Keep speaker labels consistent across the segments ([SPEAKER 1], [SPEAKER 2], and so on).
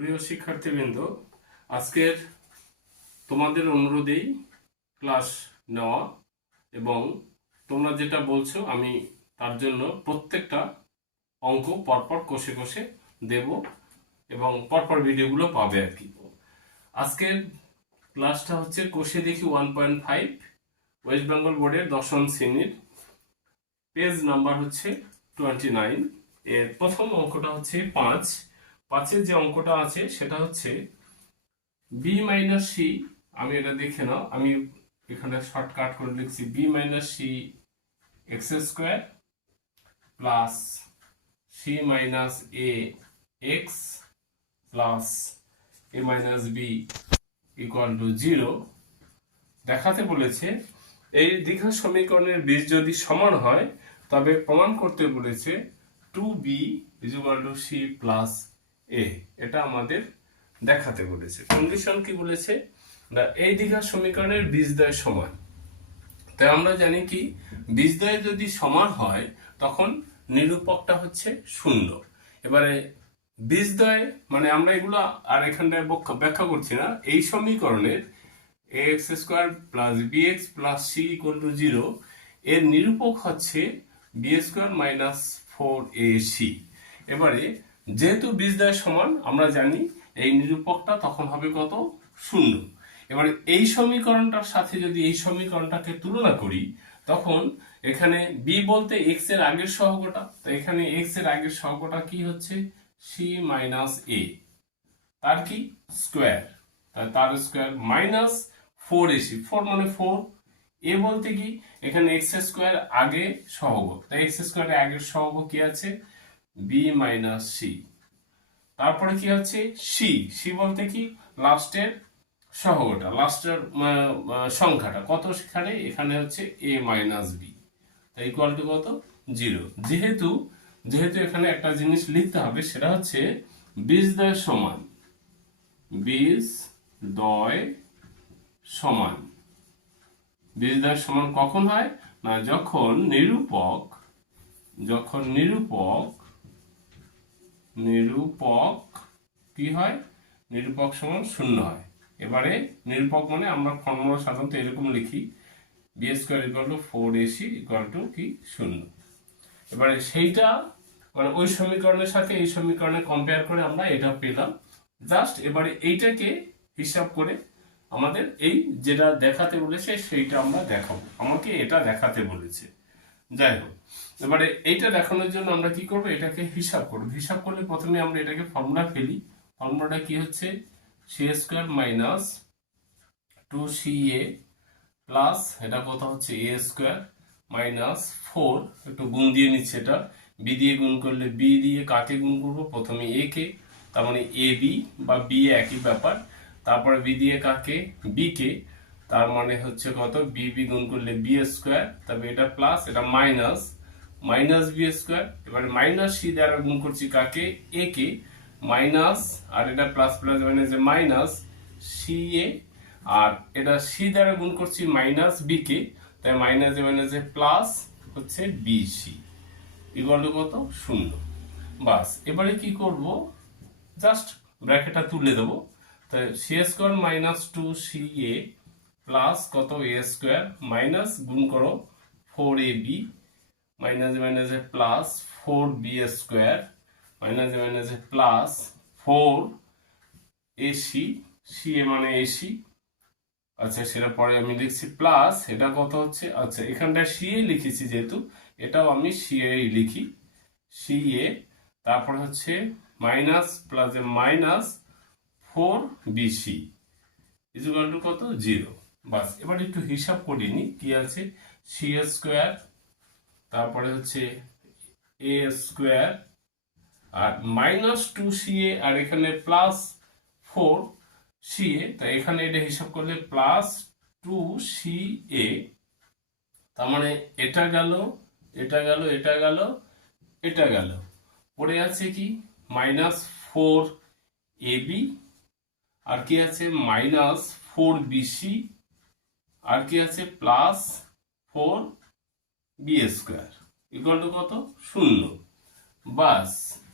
[SPEAKER 1] প্রিয় শিক্ষার্থীবৃন্দ, আজকের তোমাদের অনুরোধেই ক্লাস নেওয়া এবং তোমরা যেটা বলছো আমি তার জন্য প্রত্যেকটা অঙ্ক পরপর কষে কষে দেব এবং পরপর ভিডিওগুলো পাবে আর কি। আজকের ক্লাসটা হচ্ছে কষে দেখি one point five West Bengal বোর্ডের দশম শ্রেণির। পেজ নাম্বার হচ্ছে টোয়েন্টি নাইন। এর প্রথম অঙ্কটা হচ্ছে পাঁচ। পাঁচের যে অঙ্কটা আছে, সেটা হচ্ছে বি মাইনাস সি আমি এটা দেখে নাও, আমি এখানে শর্টকাট করে লিখছি B minus C X square plus C minus A X plus A minus B equal to zero দেখাতে বলেছে, এই দীঘা সমীকরণের বীজ যদি সমান হয়, তবে প্রমাণ করতে বলেছে two B is to C plus A, এটা আমাদের দেখাতে বলেছে। কন্ডিশন কি বলেছে? না, এই দীঘা সমীকরণের বীজদ্বয় সমান। তাই আমরা জানি কি, বীজদ্বয় যদি সমান হয়, তখন নিরূপকটা হচ্ছে শূন্য। এবারে বীজদ্বয় মানে আমরা এগুলো আর এখানটায় ব্যাখ্যা করছি না। এই সমীকরণের A X square plus B X plus C equal to zero এর নিরূপক হচ্ছে B square minus four A C এবারে যেহেতু বীজদ্বয় সমান, আমরা জানি এই নিরূপকটা তখন হবে কত? শূন্য। এবার এই সমীকরণটার সাথে যদি এই সমীকরণটাকে তুলনা করি, তখন এখানে বি বলতে এক্সের আগের সহগটা, তো এখানে এক্সের আগের সহগটা কি হচ্ছে? সি মাইনাস এ তার কি? স্কোয়ার তার square minus four AC four মানে ফোর এ বলতে কি? এখানে এক্স স্কোয়ার আগে সহগ। তাই এক্স স্কোয়ারের আগের সহগ কি আছে? বি মাইনাস সি তারপরে কি হচ্ছে? সি সি বলতে কি? লাস্টের সহগটা, লাস্টের সংখ্যাটা। কত সেখানে? এখানে হচ্ছে এ মাইনাস বি তাই ইকুয়াল টু কত? জিরো যেহেতু যেহেতু এখানে একটা জিনিস লিখতে হবে, সেটা হচ্ছে বীজ দয় সমান। বীজ দয় সমান। বীজ দয় সমান কখন হয়? না, যখন নিরূপক যখন নিরূপক নিরূপক কি হয়? নিরূপক সমান শূন্য হয়। এবারে নিরূপক মানে আমরা ফর্মুলা সাধারণত এরকম লিখি B square equal to four AC equal to কি? শূন্য। এবারে সেইটা মানে ওই সমীকরণের সাথে এই সমীকরণে কম্পেয়ার করে আমরা এটা পেলাম। জাস্ট এবারে এইটাকে হিসাব করে আমাদের এই যেটা দেখাতে বলেছে, সেইটা আমরা দেখাবো। আমাকে এটা দেখাতে বলেছে। যাই হোক। এবারে এইটা দেখানোর জন্য আমরা কি করব? এটাকে হিসাব করব। হিসাব করলে প্রথমে আমরা এটাকে ফর্মুলা ফেলি। ফর্মুলাটা কি হচ্ছে? C square minus two C A plus এটা কত হচ্ছে? এ স্কোয়ার মাইনাস ফোর একটু গুণ দিয়ে নিচ্ছে এটা। বি দিয়ে গুণ করলে বি দিয়ে কাকে গুণ করব? প্রথমে এ কে, তার মানে এ বি বা বি একই ব্যাপার। তারপরে বি দিয়ে কাকে? বি কে। তার মানে হচ্ছে কত? বি বি গুণ করলে বি স্কোয়ার তবে এটা প্লাস এটা মাইনাস মাইনাস বি স্কোয়ার এবারে মাইনাস সি দ্বারা গুণ করছি কাকে? এ কে। মাইনাস আর এটা plus plus minus minus C A আর এটা সি দ্বারা গুণ করছি মাইনাস বি কে। তাই minus A minus A plus হচ্ছে বি সি টু কত? শূন্য। বাস, এবারে কি করব? জাস্ট ব্র্যাকেটটা তুলে দেবো। তাই C square minus two C A plus কত এ স্কোয়ার মাইনাস গুণ করো four A B minus minus A plus four B square minus minus A plus four AC C A মানে এসি আচ্ছা সেটা পরে আমি লিখছি প্লাস এটা কত হচ্ছে? আচ্ছা এখানটা এ লিখেছি যেহেতু, এটাও আমি সি এ লিখি। সি এ তারপরে হচ্ছে minus plus minus four BC equal to কত? জিরো বাস, এবার একটু হিসাব করিনি, কি আছে? সি স্কোয়ার তারপরে হচ্ছে এ স্কোয়ার আর মাইনাস টু সি এ আর এখানে প্লাস ফোর সি এ তাই এখানে এটা হিসাব করলে প্লাস টু সি এ তার মানে এটা গেল এটা গেল এটা গেল এটা গেল। পড়ে আছে কি? মাইনাস ফোর এ বি আর কি আছে? মাইনাস ফোর বিসি আর কি আছে? Plus four B square. Equal to কত? শূন্য। বাস,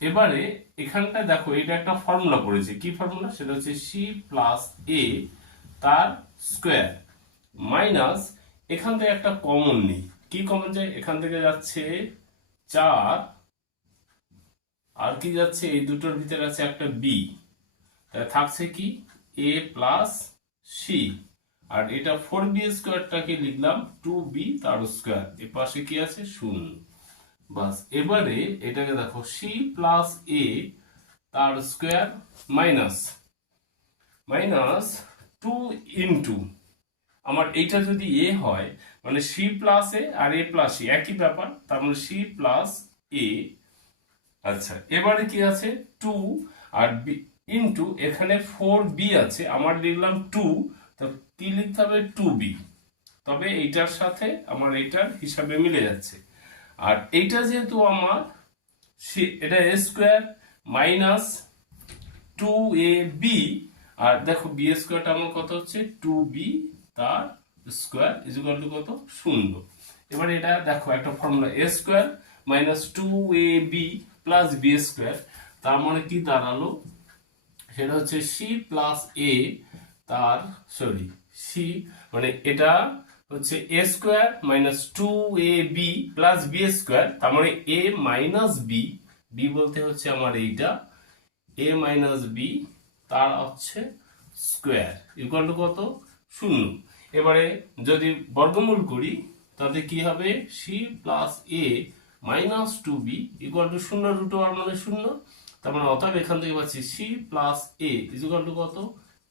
[SPEAKER 1] এবারে এখানটা দেখো এটা একটা ফর্মুলা পড়েছে। কি ফর্মুলা? সেটা হচ্ছে সি প্লাস এ তার স্কোয়ার মাইনাস এখান থেকে একটা কমন নেই। কি কমন যায়? এখান থেকে যাচ্ছে চার। আর কি যাচ্ছে? এই দুটোর ভিতরে আছে একটা বি। তাহলে থাকছে কি? এ প্লাস সি। আর এটা ফোর বি স্কোয়ারটাকে লিখলাম টু বি তার স্কোয়ার এ পাশে কি আছে? শূন্য। বাস, এবারে এটাকে দেখো সি প্লাস এ তার square minus minus two into আমার এইটা যদি এ হয় মানে সি প্লাস এ আর এ প্লাস এ একই ব্যাপার, তার মানে সি প্লাস এ আচ্ছা এবারে কি আছে? টু আর বি ইন্টু এখানে ফোর বি আছে, আমার লিখলাম টু কি লিখতে হবে টু বি তবে এইটার সাথে আমার এইটার হিসাবে মিলে যাচ্ছে। আর এইটা যেহেতু আমার এটা A square minus two A B আর দেখো বি স্কোয়ারটা আমার কত হচ্ছে? টু বি তার স্কোয়ার ইজিকাল টু কত? শূন্য। এবার এটা দেখো, একটা formula A square minus two A B plus B square তার মানে কি দাঁড়াল? সেটা হচ্ছে সি প্লাস এ তার সরি সি মানে এটা হচ্ছে A square minus two A B plus B square তার মানে এ মাইনাস বি বি বলতে হচ্ছে আমার এইটা এ মাইনাস বি তার হচ্ছে স্কোয়ার ইকুয়াল টু কত? শূন্য। এবারে যদি বর্গমূল করি তাতে কি হবে? C plus A minus two B equal to শূন্য রুট আর মানে শূন্য, তার মানে অতএব এখান থেকে পাচ্ছি C plus A equal to কত?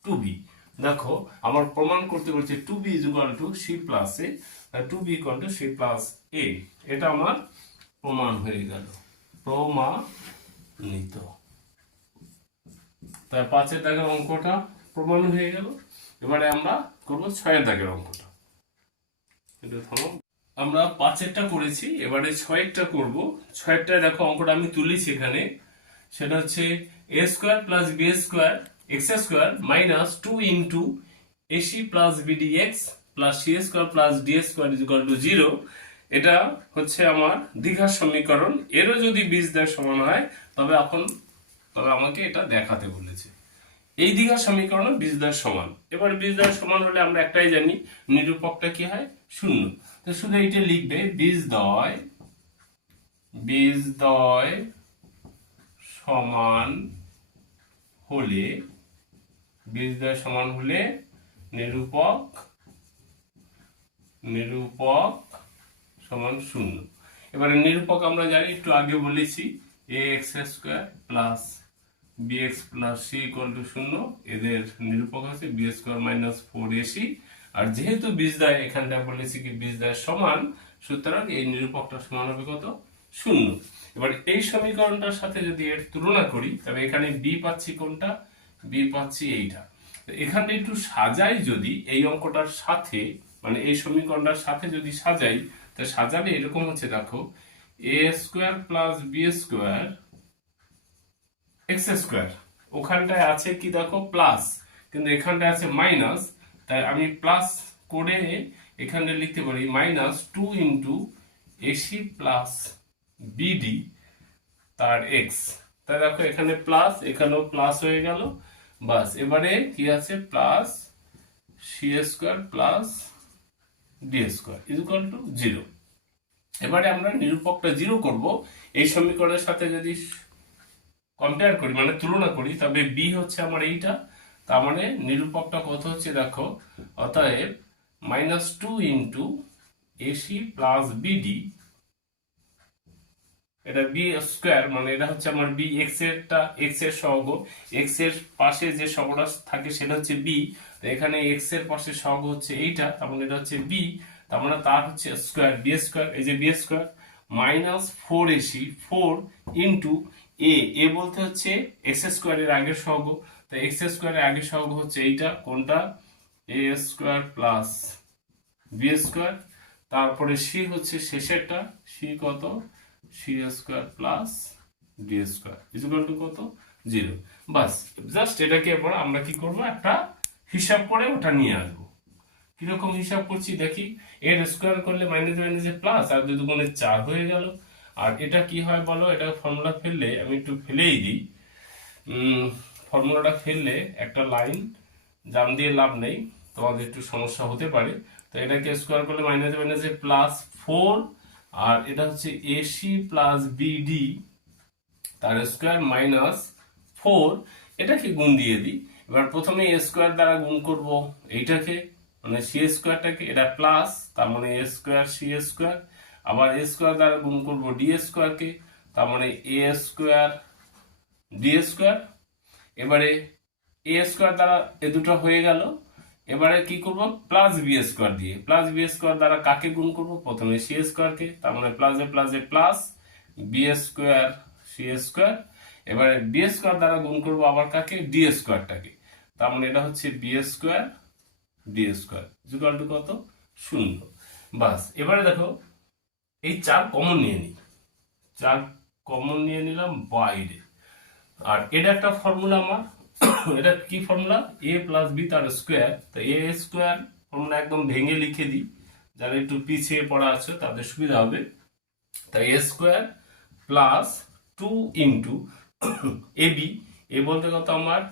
[SPEAKER 1] টু বি দেখো, আমার প্রমাণ করতে বলছে two B equal to C plus A two B equal to C plus A এটা আমার প্রমাণ হয়ে গেল। প্রমাণিত। তাই পাঁচের দাগের অঙ্কটা প্রমাণ হয়ে গেল। এবারে আমরা করব ছয়ের দাগের অঙ্কটা। এটা থামো। আমরা পাঁচেরটা করেছি, এবারে ছয়েরটা করব। ছয়েরটা দেখো অঙ্কটা আমি তুলেছি এখানে। সেটা হচ্ছে A square plus B square X square minus two into AC plus BD X plus C square plus D square equal to zero এটা হচ্ছে আমার দীঘার সমীকরণ। এরও যদি বীজ দেয় সমান হয়, তবে এখন, তবে আমাকে এটা দেখাতে বলেছে। এই দীঘা সমীকরণ বীজদ্বয় সমান। এবার বীজ বীজদ্বয় সমান হলে আমরা একটাই জানি, নিরূপকটা কি হয়? শূন্য। তো শুধু এইটা লিখবে, বীজ বীজদ্বয় বীজদ্বয় সমান হলে বীজদ্বয় সমান হলে নিরূপক নিরূপক সমান শূন্য। এবারে নিরূপক আমরা জানি, একটু আগে বলেছি A X square plus BX plus C equal to শূন্য, এদের নিরূপক হচ্ছে B square minus four AC আর যেহেতু বীজদায়, এখানটা বলেছি কি বীজদায় সমান, সুতরাং এই নিরূপকটা সমান হবে কত? শূন্য। এবার এই সমীকরণটার সাথে যদি এর তুলনা করি, তবে এখানে বি পাচ্ছি কোনটা? বি পাচ্ছি এইটা। এখানে একটু সাজাই যদি, এই অঙ্কটার সাথে মানে এই সমীকরণটার সাথে যদি সাজাই, তা সাজালে এরকম হচ্ছে, দেখো A square plus B square X square ওখানটায় আছে কি দেখো প্লাস কিন্তু এখানটায় আছে মাইনাস তাই আমি প্লাস করে এখানে লিখতে পারি minus two into AC plus BD তার এক্স তাই দেখো, এখানে প্লাস এখানেও প্লাস হয়ে গেল বাস, এবারে কি আছে? Plus C square plus D square equal to zero এবারে আমরা নিরূপকটা জিরো করব। এই সমীকরণের সাথে যদি কম্পেয়ার করি মানে তুলনা করি, তবে বি হচ্ছে আমার এইটা। তার মানে নিরূপকটা কত হচ্ছে দেখো? অতএব minus two into AC plus BD এটা বি স্কোয়ার মানে এটা হচ্ছে আমার বি এক্স এরটা এক্সের সহগ। এক্সের পাশে যে সহগটা থাকে সেটা হচ্ছে বি তো এখানে এক্সের পাশে সহগ হচ্ছে এইটা, তার মানে এটা হচ্ছে বি তার মানে তার হচ্ছে স্কোয়ার বি স্কোয়ার এই যে B square minus four AC four into A A বলতে হচ্ছে এক্স স্কোয়ারের আগের সহগ। তো এক্স স্কোয়ারের আগের সহগ হচ্ছে এইটা, কোনটা? A square plus B square তারপরে সি হচ্ছে শেষেরটা। সি কত? C square plus D square equal to কত? জিরো বাস জাস্ট এটাকে এরপর আমরা কি করব? একটা হিসাব করে ওটা নিয়ে আসব। কীরকম হিসাব করছি দেখি? এর স্কোয়ার করলে মাইনাস মাইনাসে প্লাস আর দুই দুগুণে চার হয়ে গেল। আর এটা কি হয় বলো? এটা ফর্মুলা ফেললে, আমি একটু ফেলেই দিই। ফর্মুলাটা ফেললে একটা লাইন জাম দিয়ে লাভ নেই। তোমাদের একটু সমস্যা হতে পারে। তো এটাকে স্কোয়ার করলে মাইনাস মাইনাসে প্লাস ফোর আর এটা হচ্ছে এসি প্লাস বিডি তার স্কোয়ার মাইনাস ফোর এটাকে গুণ দিয়ে দিই। এবার প্রথমে এ স্কোয়ার দ্বারা গুণ করব এইটাকে মানে সি স্কোয়ারটাকে এটা প্লাস তার মানে এ স্কোয়ার সি স্কোয়ার আবার এ স্কোয়ার দ্বারা গুণ করব ডি স্কোয়ারকে তার মানে এ স্কোয়ার ডি স্কোয়ার এবারে এ স্কোয়ার দ্বারা এ দুটো হয়ে গেল। এবারে কি করব? প্লাস বি স্কোয়ার দিয়ে। প্লাস বি স্কোয়ার দ্বারা কাকে গুণ করব? প্রথমে সি স্কোয়ারকে তার মানে plus A plus B square C square এবারে বি স্কোয়ার দ্বারা গুণ করব আবার কাকে? ডি স্কোয়ারটাকে তার মানে এটা হচ্ছে B square D square equal to কত? শূন্য। বাস, এবারে দেখো, এই চার কমন নিয়ে নিই। চার কমন নিয়ে নিলাম বাইরে। আর এটা একটা ফর্মুলা আমার। এটা কি ফর্মুলা এ প্লাস বি তার স্কোয়ার তো এ স্কোয়ার ফর্মুলা একদম ভেঙে লিখে দিই। যারা একটু পিছিয়ে পড়া আছে, তাদের সুবিধা হবে। তাই A square plus two into A B A বলতে কত আমার?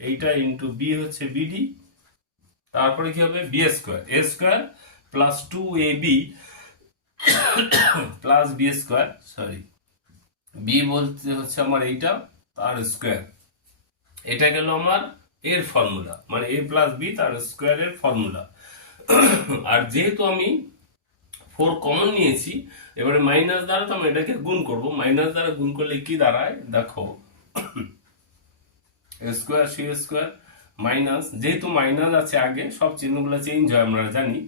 [SPEAKER 1] এইটা ইন্টু বি হচ্ছে বিডি তারপরে কি হবে? B square A square plus two A B plus B square sorry B বলতে হচ্ছে আমার এইটা, তার স্কোয়ার এটা গেল আমার এর ফর্মুলা মানে এ প্লাস বি তার স্কোয়ারের ফর্মুলা আর যেহেতু আমি ফোর কমন নিয়েছি, এবারে মাইনাস দ্বারা তো আমি এটাকে গুণ করব। মাইনাস দ্বারা গুণ করলে কি দাঁড়ায়? দেখো। স্কোয়ার সি স্কোয়ার মাইনাস যেহেতু মাইনাস আছে আগে, সব চিহ্নগুলো চেঞ্জ হয়, আমরা জানি।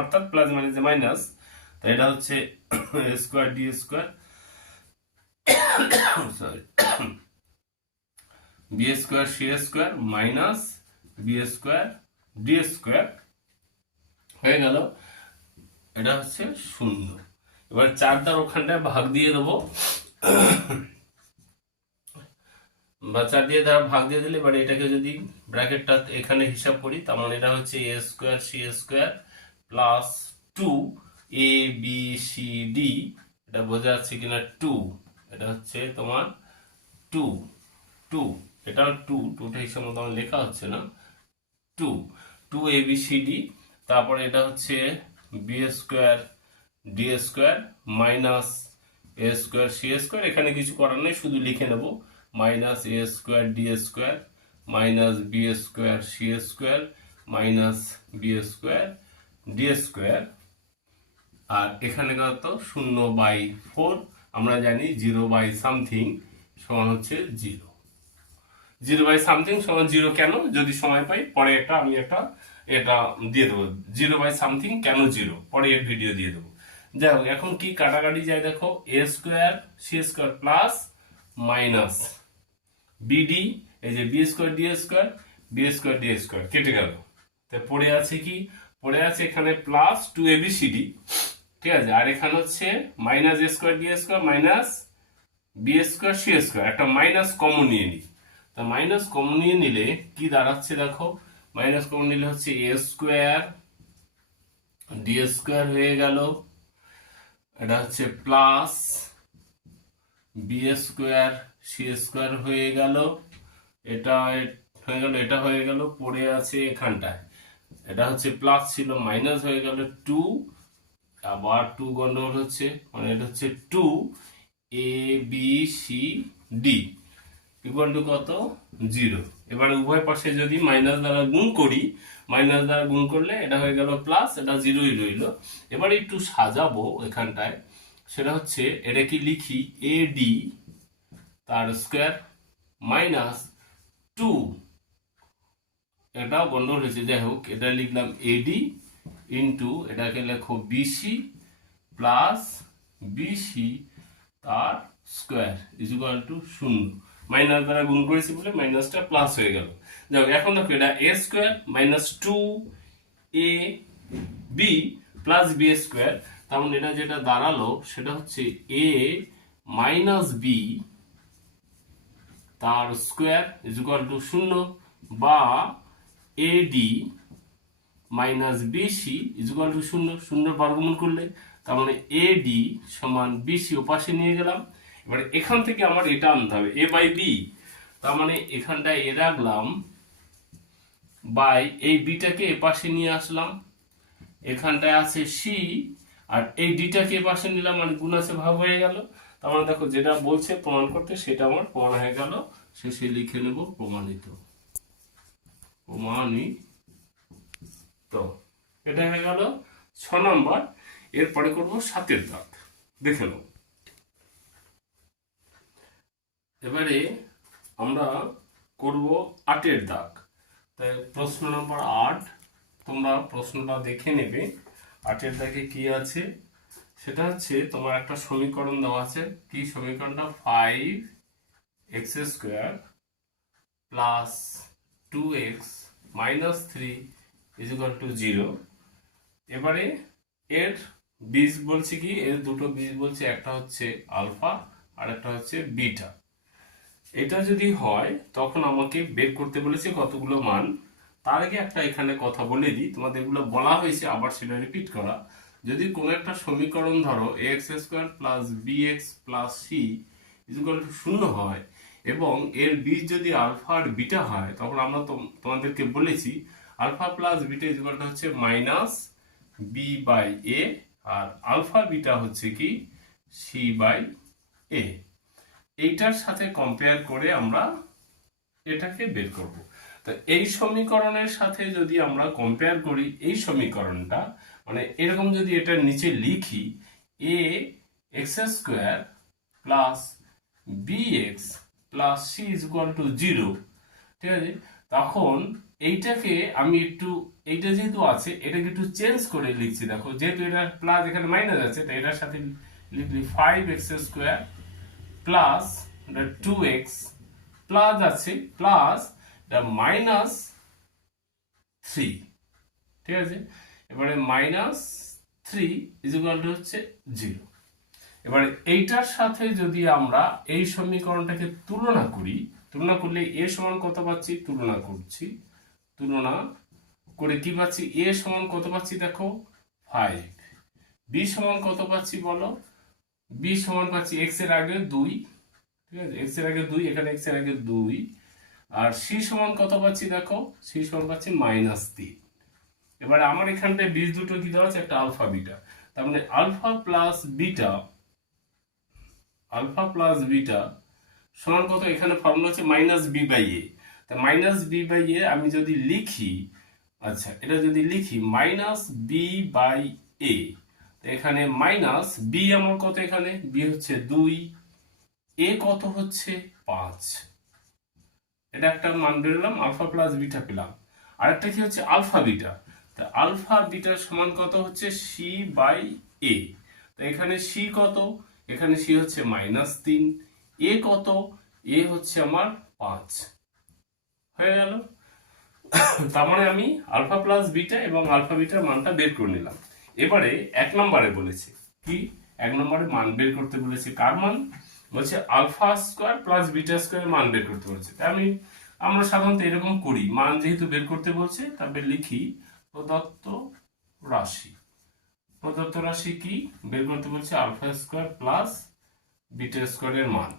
[SPEAKER 1] অর্থাৎ প্লাস মাইনাস মাইনাস তো এটা হচ্ছে square D square sorry B square C square minus B square D square হয়ে গেল। এটা হচ্ছে শূন্য। এবার চার দ্বার ওখানটায় ভাগ দিয়ে দেবো। বা চার দিয়ে দ্বারা ভাগ দিয়ে দিলে এবার এটাকে যদি ব্র্যাকেটটা এখানে হিসাব করি, তার মানে এটা হচ্ছে A square C square plus two A B C D এটা বোঝা যাচ্ছে কিনা টু এটা হচ্ছে তোমার টু টু এটা টু টুটা হিসাব মতো আমার লেখা হচ্ছে না। Two two A B C D তারপরে এটা হচ্ছে B square D square minus A square C square এখানে কিছু করার নেই, শুধু লিখে নেব। Minus A square D square minus B square C square minus B square D square আর এখানে কত? শূন্য বাই ফোর আমরা জানি জিরো বাই সামথিং সমান হচ্ছে জিরো জিরো বাই সামথিং সমান জিরো কেন? যদি সময় পাই, পরে একটা আমি একটা এটা দিয়ে দেবো। জিরো বাই সামথিং কেন জিরো? পরে এর ভিডিও দিয়ে দেবো। যাই হোক, এখন কি কাটাকাটি যায় দেখো? A square C square plus minus BD এই যে B square D square B square D square কেটে গেল। তো পড়ে আছে কি? পড়ে আছে এখানে প্লাস টু এবিসিডি ঠিক আছে? আর এখানে হচ্ছে minus A square D square minus B square C square একটা মাইনাস কমন নিয়ে নিই। তা মাইনাস কমন নিয়ে নিলে কি দাঁড়াচ্ছে দেখো? মাইনাস কমন নিলে হচ্ছে এ স্কোয়ার ডি স্কোয়ার হয়ে গেল। এটা হচ্ছে plus B square C square হয়ে গেল। এটা হয়ে গেল, এটা হয়ে গেল, পড়ে আছে এখানটায়। এটা হচ্ছে প্লাস ছিল মাইনাস হয়ে গেল টু আবার টু গন্ডগোল হচ্ছে মানে এটা হচ্ছে two A B C D equal to কত? জিরো এবারে উভয় পাশে যদি মাইনাস দ্বারা গুণ করি মাইনাস দ্বারা গুণ করলে এটা হয়ে গেল প্লাস এটা জিরোই রইল। এবার একটু সাজাবো এখানটায়। সেটা হচ্ছে, এটা কি লিখি? এ ডি তার স্কোয়ার মাইনাস টু এটাও গন্ডগোল হয়েছে, যাই হোক, এটা লিখলাম এডি ইন্টু এটাকে লেখো বিসি প্লাস বিসি তার স্কোয়ার ইজ ইকুয়াল টু শূন্য। মাইনাস দ্বারা গুণ করেছি বলে মাইনাসটা প্লাস হয়ে গেল। যাই এখন দেখো এটা A square minus two A B plus B square তার মানে এটা যেটা দাঁড়াল সেটা হচ্ছে এ মাইনাস বি তার স্কোয়ার ইজ ইকুয়াল টু শূন্য বা A D minus BC is equal to শূন্য শূন্য বর্গমূল করলে, তার মানে এ ডি সমান বি বিসি ওপাশে নিয়ে গেলাম। এবার এখান থেকে আমার এটা আনতে হবে এ বাই বি তার মানে এখানটায় এ রাখলাম বাই এই বিটাকে এ পাশে নিয়ে আসলাম, এখানটায় আছে সি আর এই ডিটাকে এ পাশে নিলাম মানে গুণ আছে, ভাগ হয়ে গেল, তার মানে দেখো যেটা বলছে প্রমাণ করতে, সেটা আমার প্রমাণ হয়ে গেল, শেষে লিখে নেব প্রমাণিত। প্রমাণিত। এটা হয়ে গেল ছ নম্বর, এরপরে করব সাতের দাগ দেখে নাও। এবারে আমরা করব আটের দাগ। তাই প্রশ্ন নম্বর আট, তোমরা প্রশ্নটা দেখে নেবে। আটের দাগে কি আছে? সেটা হচ্ছে তোমার একটা সমীকরণ দেওয়া আছে। কি সমীকরণটা? Five X square plus two X minus three is equal to zero এবারে এর বীজ বলছি কি? এর দুটো বীজ বলছে, একটা হচ্ছে আলফা আর একটা হচ্ছে বিটা এটা যদি হয়, তখন আমাকে বের করতে বলেছে কতগুলো মান। তার আগে একটা এখানে কথা বলে দিই। তোমাদের এগুলো বলা হয়েছে, আবার সেটা রিপিট করা। যদি কোনো একটা সমীকরণ ধরো A X square plus B X plus C equal to শূন্য হয়, এবং এর বীজ যদি আলফা আর বিটা হয়, তখন আমরা তোম- তোমাদেরকে বলেছি alpha plus beta equal to হচ্ছে মাইনাস বি বাই এ আর আলফা বিটা হচ্ছে কি? সি বাই এ এইটার সাথে কম্পেয়ার করে আমরা এটাকে বের করব। তো এই সমীকরণের সাথে যদি আমরা কম্পেয়ার করি এই সমীকরণটা মানে এরকম যদি এটার নিচে লিখি A X square plus B X plus C is equal to zero ঠিক আছে? তখন এইটাকে আমি একটু, এইটা যেহেতু আছে, এটাকে একটু চেঞ্জ করে লিখছি। দেখো, যেহেতু এটা প্লাস এখানে মাইনাস আছে, তাই এটার সাথে লিখলি five X square plus two X plus আছে প্লাস মাইনাস থ্রি ঠিক আছে? এবারে মাইনাস থ্রি টু হচ্ছে জিরো এবারে এইটার সাথে যদি আমরা এই সমীকরণটাকে তুলনা করি, তুলনা করলে এ সমান কত পাচ্ছি? তুলনা করছি। তুলনা করে কি পাচ্ছি? এ সমান কত পাচ্ছি দেখো? ফাইভ বি সমান কত পাচ্ছি বলো? বি সমান পাচ্ছি এক্সের আগে দুই, ঠিক আছে? এক্সের আগে দুই, এখানে এক্সের আগে দুই। আর সি সমান কত পাচ্ছি দেখো? সি সমান পাচ্ছি মাইনাস তিন। এবার আমার এখানটায় বীজ দুটো কি দেওয়া আছে? একটা আলফা বিটা তার মানে alpha plus beta alpha plus beta সমান কত? এখানে ফর্মুলা হচ্ছে মাইনাস বি বাই এ তা মাইনাস বি বাই এ আমি যদি লিখি আচ্ছা এটা যদি লিখি মাইনাস বি বাই এ এখানে মাইনাস বি আমার কত এখানে? বি হচ্ছে দুই এ কত হচ্ছে পাঁচ। এটা একটা মান বেরোলাম আলফা প্লাস বিটা পেলাম। আরেকটা কি হচ্ছে? Alpha beta. তা আলফা বিটার সমান কত হচ্ছে? সি বাই এ তো এখানে সি কত? এখানে সি হচ্ছে মাইনাস তিন। এ কত? এ হচ্ছে আমার পাঁচ। হয়ে গেল। তার মানে আমি আলফা প্লাস বিটা এবং আলফা বিটার মানটা বের করে নিলাম। এবারে এক নম্বরে বলেছে, কি? এক নম্বরে মান বের করতে বলেছে কার মান? বলছে alpha square plus beta square মান বের করতে বলেছে। তাই আমি, আমরা সাধারণত এরকম করি, মান যেহেতু বের করতে বলছে, তবে লিখি প্রদত্ত রাশি। প্রদত্ত রাশি কি? বের করতে বলছে আলফা স্কোয়ার প্লাস বিটা স্কোয়ারের মান।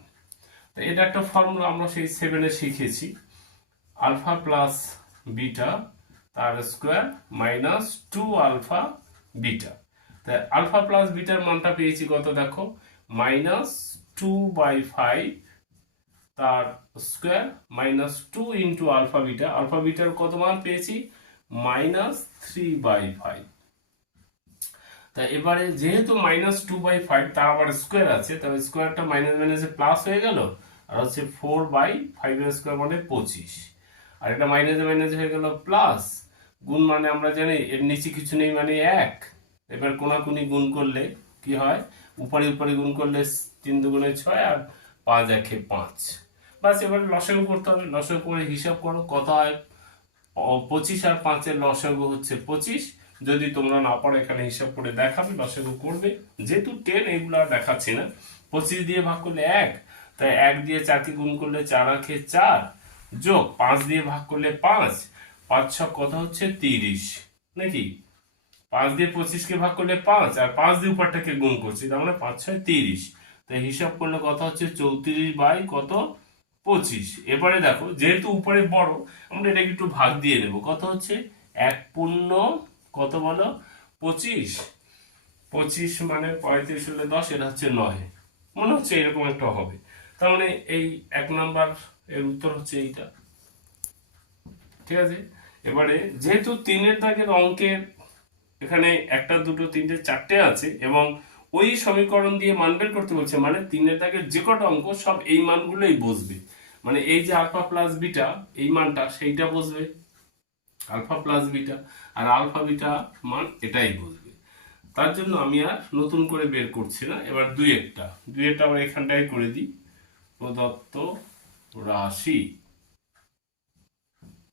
[SPEAKER 1] তো এটা একটা ফর্মুলা আমরা সেই সেভেনে শিখেছি। আলফা প্লাস বিটা তার square minus two alpha beta তাই আলফা প্লাস বিটার মানটা পেয়েছি কত দেখো? মাইনাস টু বাই ফাইভ তার square minus two into alpha beta alpha bitter কত মান পেয়েছি? মাইনাস থ্রি বাই ফাইভ তা এবারে যেহেতু মাইনাস টু বাই ফাইভ তার আবার স্কোয়ার আছে তবে স্কোয়ারটা মাইনাস মাইনাসে প্লাস হয়ে গেল, আর হচ্ছে ফোর বাই ফাইভের স্কোয়ার মানে পঁচিশ। আর এটা মাইনাসে মাইনাসে হয়ে গেল প্লাস গুণ মানে আমরা জানি, এর নিচে কিছু নেই মানে এক। এবার কোনাকুনি গুণ করলে কি হয়? উপরে উপরে গুণ করলে তিন দুগুণে ছয় আর পাঁচ একে পাঁচ। বাস এবার লসাগু করতে হবে। লসাগু করে হিসাব করো কত হয়? পঁচিশ আর পাঁচের লসাগু হচ্ছে পঁচিশ। যদি তোমরা না পারো, এখানে হিসাব করে দেখাবে, লসাগু করবে। যেহেতু টেন এগুলো আর দেখাচ্ছি না। পঁচিশ দিয়ে ভাগ করলে এক। তাই এক দিয়ে চারকে গুণ করলে চার আখে চার। যোগ পাঁচ দিয়ে ভাগ করলে পাঁচ। পাঁচ, ছ, কত হচ্ছে? তিরিশ। নাকি? পাঁচ দিয়ে পঁচিশকে ভাগ করলে পাঁচ, আর পাঁচ দিয়ে উপরটাকে গুণ করছি, তার মানে পাঁচ, ছয়, তিরিশ। তাই হিসাব করলে কত হচ্ছে চৌত্রিশ বাই কত? পঁচিশ। এবারে দেখো, যেহেতু উপরে বড়, আমরা এটাকে একটু ভাগ দিয়ে নেব। কত হচ্ছে? এক পূর্ণ কত বলো? পঁচিশ। পঁচিশ মানে পঁয়ত্রিশ হলে দশ, এটা হচ্ছে নয়। মনে হচ্ছে এরকম একটা হবে। তার মানে এই এক নাম্বার এর উত্তর হচ্ছে এইটা। ঠিক আছে? এবারে যেহেতু তিনের দাগের অঙ্কের এখানে একটা, দুটো, তিনটে, চারটে আছে এবং ওই সমীকরণ দিয়ে মান বের করতে বলছে মানে তিনের দাগের যে কটা অঙ্ক সব এই মানগুলোই বসবে। মানে এই যে আলফা প্লাস বিটা, এই মানটা সেইটা বসবে, আলফা প্লাস বিটা আর আলফা বিটা মান এটাই বসবে। তার জন্য আমি আর নতুন করে বের করছি না। এবার দুই একটা দুই একটা আমরা এখানটায় করে দিই। প্রদত্ত রাশি।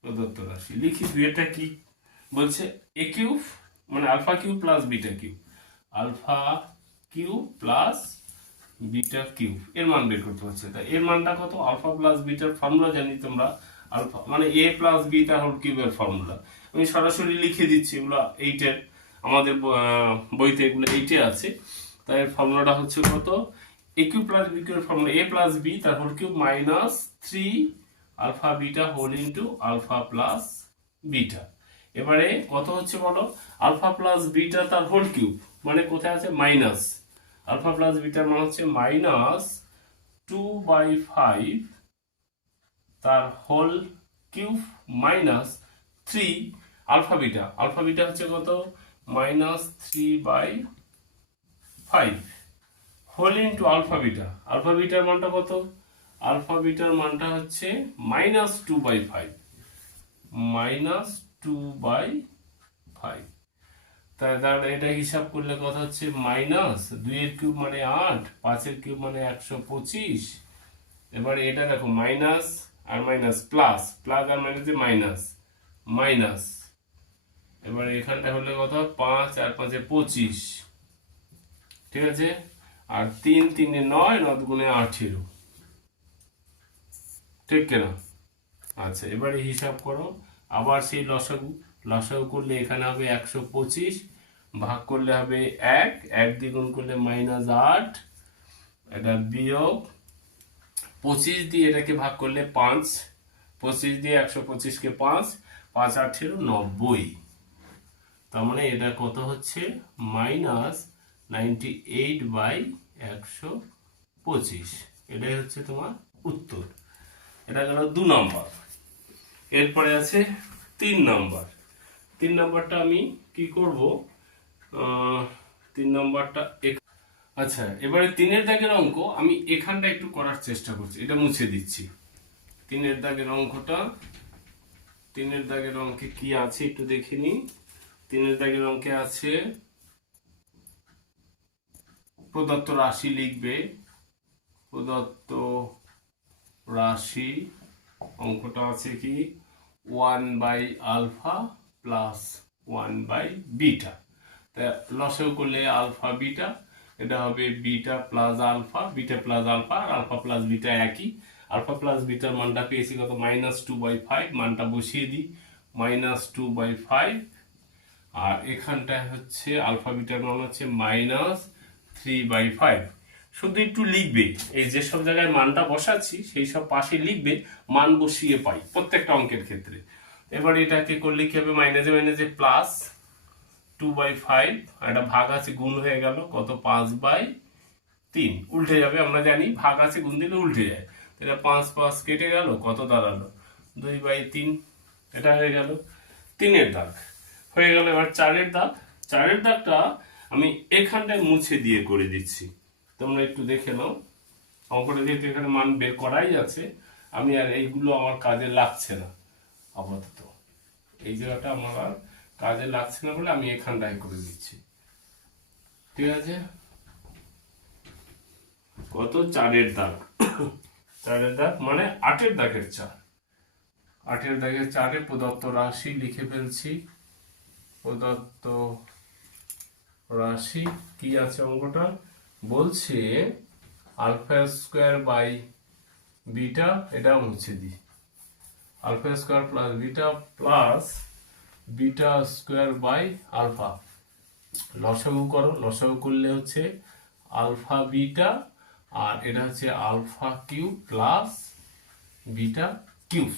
[SPEAKER 1] প্রদত্ত রাশি লিখি দুইটা কি বলছে? এ কিউব মানে alpha cube plus beta cube alpha cube plus beta cube এর মান বের করতে হচ্ছে তাই এর মানটা কত? আলফা প্লাস বিটার ফর্মুলা জানি তোমরা। আলফা মানে এ প্লাস বি তার হোল কিউবের ফর্মুলা আমি সরাসরি লিখে দিচ্ছি, এগুলো এইটের আমাদের বইতে এগুলো এইটে আছে। তাই এর ফর্মুলাটা হচ্ছে কত? এ কিউব প্লাস বি কিউবের ফর্মুলা এ প্লাস বি তার whole cube minus three alpha beta whole into alpha plus beta. এবারে কত হচ্ছে বলো? আলফা প্লাস বিটা তার হোল কিউব মানে কোথায় আছে? মাইনাস। আলফা প্লাস বিটার মান হচ্ছে মাইনাস টু বাই ফাইভ তার whole cube minus three alpha beta. Alpha beta হচ্ছে কত? Minus three by five. Whole into alpha beta. Alpha bitter মানটা কত? আলফা বিটার মানটা হচ্ছে minus two by five minus two by five তাই তাহলে এটা হিসাব করলে কথা হচ্ছে মাইনাস দুইয়ের কিউব মানে আট, পাঁচের কিউব মানে একশো পঁচিশ। এবারে এটা দেখো মাইনাস আর মাইনাস প্লাস প্লাস আর মাইনাসে মাইনাস মাইনাস এবারে এখানটা হলে কত? পাঁচ আর পাঁচে পঁচিশ। ঠিক আছে? আর তিন তিনে নয় নয় গুণে আঠেরো। ঠিক কিনা? আচ্ছা এবারে হিসাব করো। আবার সেই লসাগু লসাগু করলে এখানে হবে একশো পঁচিশ, ভাগ করলে হবে এক এক দ্বিগুণ করলে মাইনাস আট, এটা বিয়োগ পঁচিশ দিয়ে এটাকে ভাগ করলে পাঁচ, পঁচিশ দিয়ে একশো পঁচিশকে পাঁচ পাঁচ আঠেরো নব্বই। তার মানে এটা কত হচ্ছে? মাইনাস নাইনটি এইট বাই একশো পঁচিশ। এটাই হচ্ছে তোমার উত্তর। এটা গেল দু নম্বর। এরপরে আছে তিন নম্বর। তিন নম্বরটা আমি কি করব? তিন নম্বরটা আচ্ছা এবারে তিনের দাগের অঙ্ক আমি এখানটা একটু করার চেষ্টা করছি, এটা মুছে দিচ্ছি। তিনের দাগের অঙ্কটা, তিনের দাগের অঙ্কে কি আছে একটু দেখে নিই। তিনের দাগের অঙ্কে আছে প্রদত্ত রাশি লিখবে, প্রদত্ত রাশি অঙ্কটা আছে কি? One by alpha plus one by beta. তা লসেও করলে আলফা বিটা, এটা হবে beta plus alpha, beta plus alpha, আর আলফা প্লাস বিটা একই। আলফা প্লাস বিটার মানটা পেয়েছি কত? মাইনাস টু বাই ফাইভ, মানটা বসিয়ে দিই। মাইনাস টু বাই ফাইভ, আর এখানটায় হচ্ছে আলফা বিটার মান হচ্ছে মাইনাস থ্রি বাই ফাইভ। শুধু একটু লিখবে। এই যেসব জায়গায় মানটা বসাচ্ছি, সেই সব পাশে লিখবে, মান বসিয়ে পাই প্রত্যেকটা অঙ্কের ক্ষেত্রে। এবার এটাকে করলে কি হবে? মাইনাসে মাইনাসে প্লাস টু বাই ফাইভ একটা ভাগ আছে, গুণ হয়ে গেল কত? পাঁচ বাই তিন। উল্টে যাবে, আমরা জানি ভাগ আছে, গুণ দিলে উল্টে যায়। এটা পাঁচ পাঁচ কেটে গেল, কত দাঁড়াল? দুই বাই তিন, এটা হয়ে গেল তিনের দাগ। হয়ে গেল এবার চারের দাগ। চারের দাগটা আমি এখানটায় মুছে দিয়ে করে দিচ্ছি। তোমরা একটু দেখে নাও। অঙ্কটা যেহেতু এখানে মান বের করাই আছে, আমি আর এইগুলো আমার কাজে লাগছে না, আপাতত। এই জায়গাটা আমার আর কাজে লাগছে না বলে আমি এখানটায় করে দিচ্ছি। ঠিক আছে? কত চারের দাগ? চারের দাগ মানে আটের দাগের চার। আটের দাগের চারে প্রদত্ত রাশি লিখে ফেলছি। প্রদত্ত রাশি কি আছে অঙ্কটা বলছে আলফা স্কোয়ার বাই বিটা, এটা মুছে দিই। Alpha square plus beta plus beta square by alpha. লসাগু করো, লসাগু করলে হচ্ছে আলফা বিটা আর এটা হচ্ছে alpha cube plus beta cube.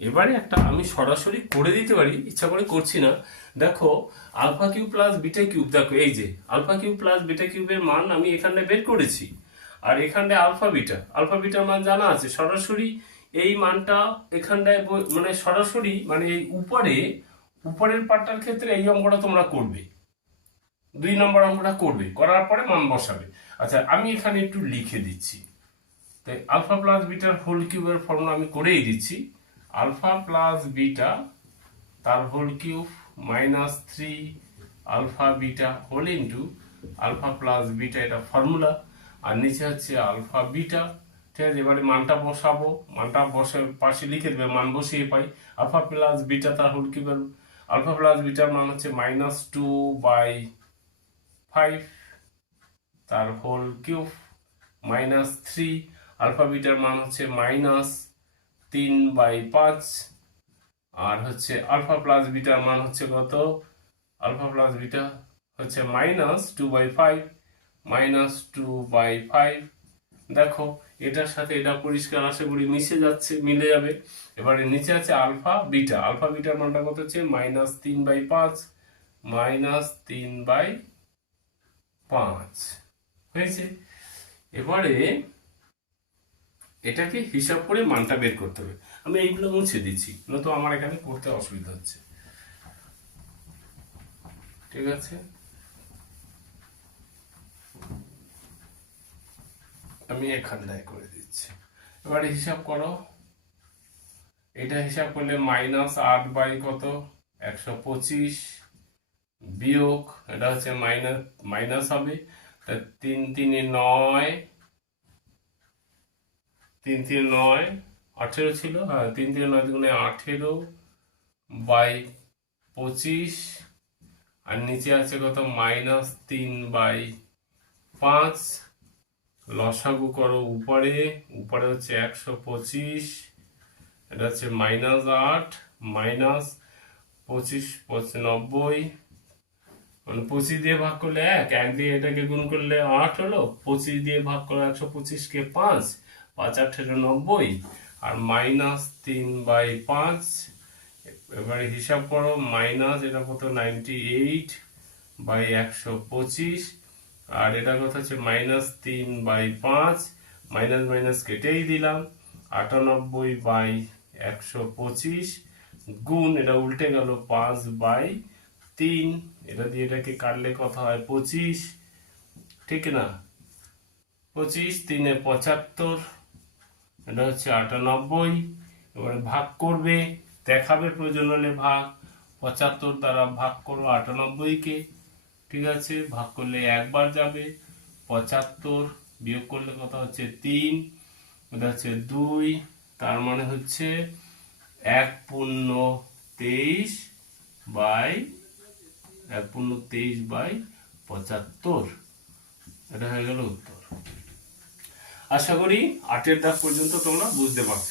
[SPEAKER 1] এবারে একটা আমি সরাসরি করে দিতে পারি, ইচ্ছা করে করছি না। দেখো alpha cube plus beta cube দেখো, এই যে আলফা কিউব প্লাস বিটা কিউবের মান আমি এখানে বের করেছি। আর এখানে আলফা বিটা আলফা বিটার মান জানা আছে। সরাসরি এই মানটা এখানটায় মানে সরাসরি মানে এই উপরে, উপরের পার্টটার ক্ষেত্রে এই অঙ্কটা তোমরা করবে। দুই নম্বর অঙ্কটা করবে, করার পরে মান বসাবে। আচ্ছা আমি এখানে একটু লিখে দিচ্ছি। তাই আলফা প্লাস বিটার হোল কিউবের ফর্মুলা আমি করেই দিচ্ছি। আলফা প্লাস বিটা, তার whole cube minus three alpha beta whole into alpha plus beta, এটা ফর্মুলা। আর নিচে হচ্ছে আলফা বিটা। ঠিক আছে, এবারে মানটা বসাবো। মানটা বসে পাশে লিখে দেবে, মান বসিয়ে পাই। আলফা প্লাস বিটা, তার হোল কিউবের আলফা প্লাস বিটার মান হচ্ছে মাইনাস টু বাই ফাইভ, তার whole cube minus three, alpha bitter মান হচ্ছে মাইনাস তিন বাই পাঁচ, আর হচ্ছে আলফা প্লাস বিটার মান হচ্ছে কত? আলফা প্লাস বিটা হচ্ছে minus two by five, minus two by five. দেখো, এটার সাথে এটা পরিষ্কার, আশা করি মিশে যাচ্ছে, মিলে যাবে। এবারে নিচে আছে আলফা বিটা। আলফা বিটার মানটা কত হচ্ছে? মাইনাস তিন বাই পাঁচ, মাইনাস তিন বাই পাঁচ। হয়েছে? এবারে এটাকে হিসাব করে মানটা বের করতে হবে। আমি এইগুলো মুছে দিচ্ছি, নয়তো আমার এখানে করতে অসুবিধা হচ্ছে। ঠিক আছে? আমি এখানটায় করে দিচ্ছি। এবারে হিসাব করো। এটা হিসাব করলে মাইনাস আট বাই কত? একশো পঁচিশ বিয়োগ, এটা হচ্ছে মাইনাস মাইনাস হবে। তিন তিনে নয় তিন তিন নয়, আঠেরো ছিল? হ্যাঁ তিন তিন নয় দুগুণে আঠেরো বাই পঁচিশ, আর নিচে আছে কত? মাইনাস তিন বাই পাঁচ। লসাগু করো উপরে উপরে হচ্ছে একশো পঁচিশ, এটা হচ্ছে মাইনাস আট, মাইনাস পঁচিশ পঁচানব্বই মানে পঁচিশ দিয়ে ভাগ করলে এক এক দিয়ে এটাকে গুণ করলে আট হলো, পঁচিশ দিয়ে ভাগ করলে একশো পঁচিশকে পাঁচ। পাঁচ আঠেরো নব্বই আর মাইনাস তিন বাই পাঁচ, এবারে হিসাব করো, মাইনাস এটা কত, নাইনটি এইট বাই একশো পঁচিশ, আর এটা কথা হচ্ছে মাইনাস তিন বাই পাঁচ, মাইনাস মাইনাস কেটেই দিলাম, আটানব্বই বাই একশো পঁচিশ, গুণ এটা উল্টে গেল পাঁচ বাই তিন, এটা দিয়ে এটাকে কাটলে কত হয়, পঁচিশ, ঠিক না? পঁচিশ তিনে পঁচাত্তর এটা হচ্ছে আটানব্বই, এবারে ভাগ করবে, দেখাবে প্রয়োজন হলে ভাগ, পঁচাত্তর দ্বারা ভাগ করো আটানব্বইকে ঠিক আছে? ভাগ করলে একবার যাবে, পঁচাত্তর বিয়োগ করলে কত হচ্ছে? তিন, এটা হচ্ছে দুই, তার মানে হচ্ছে এক পূর্ণ তেইশ বাই, এক পূর্ণ তেইশ বাই পঁচাত্তর। এটা হয়ে গেল উত্তর। আশা করি আটের দাগ পর্যন্ত তোমরা বুঝতে পারছ।